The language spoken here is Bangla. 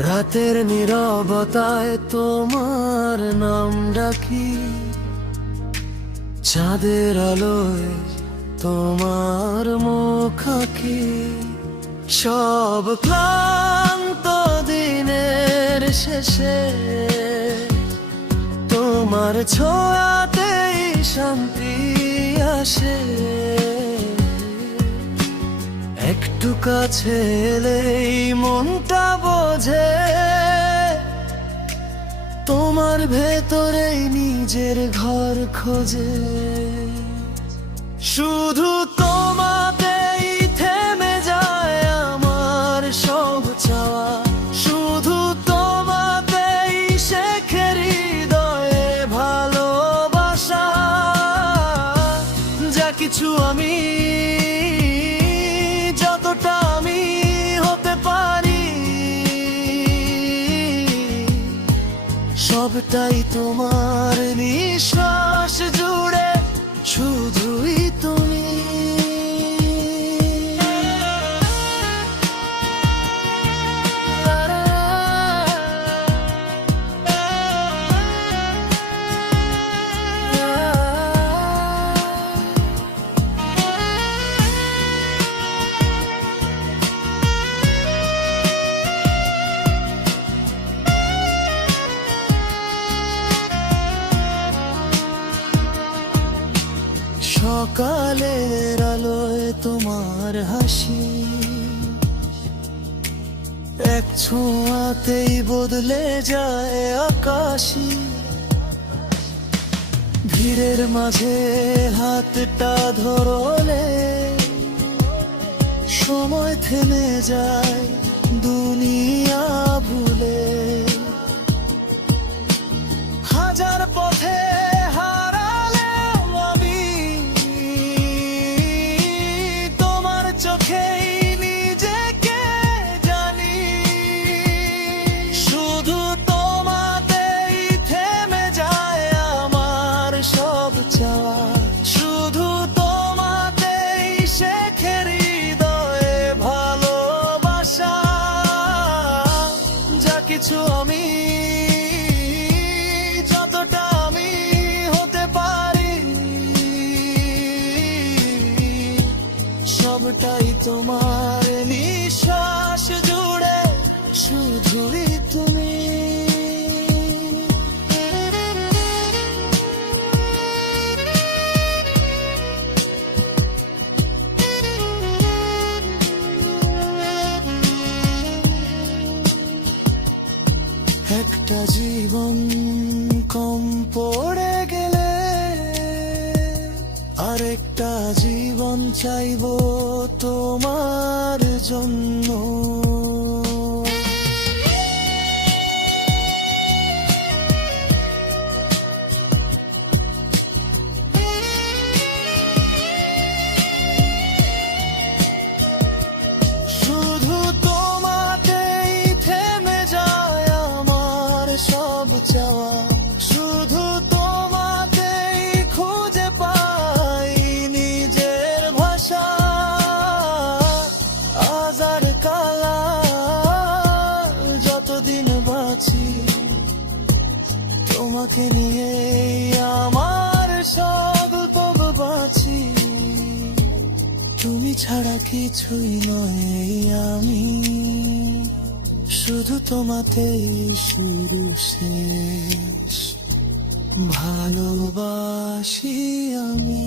রাতের নীরবতায় তোমার নাম ডাকি, চাঁদের আলোয় তোমার মুখ আঁকি। সব ক্লান্ত দিনের শেষে তোমার ছোঁয়াতেই শান্তি আসে। একটু কাছে এলেই মনটা বোঝে তোমার ভেতরেই নিজের ঘর খোঁজে। শুধু তোমাতেই থেমে যায় আমার সব চাওয়া, শুধু তোমাতেই শেখে হৃদয়ে ভালোবাসা। যা কিছু আমি, যতটা আমি হতে পারি, সবটাই তোমার নিঃশ্বাস জুড়ে শুধুই তুমি। সকালের আলোয় তোমার হাসি, এক ছোঁয়াতেই বদলে যায় আকাশি। ভিড়ের মাঝে হাতটা ধরলে সময় থেমে যায় দুনিয়া ভুলে। হাজার পথে চোখেই নিজেকে জানি, শুধু তোমাতেই থেমে যায় আমার সব চাওয়া, শুধু তোমাতেই শেখে হৃদয়ে ভালোবাসা। যা কিছু আমি, যতটা আমি হতে পারি, সবটাই তোমার নিঃশ্বাস জুড়ে শুধুই তুমি। একটা জীবন কম পড়ে গেলে আরেকটা জীবন চাইবো তোমার জন্য। শুধু তোমাতেই থেমে যায় আমার সব চাওয়া, শুধু তোমাতেই খুঁজে পাই নিজের ভাষা। আজার কালা যতদিন বাঁচি, তোমাকে নিয়ে আমার স্বল্প বাঁচি। তুমি ছাড়া কিছুই নয় আমি, শুধু তোমাতেই শুরু শেষ ভালোবাসি আমি।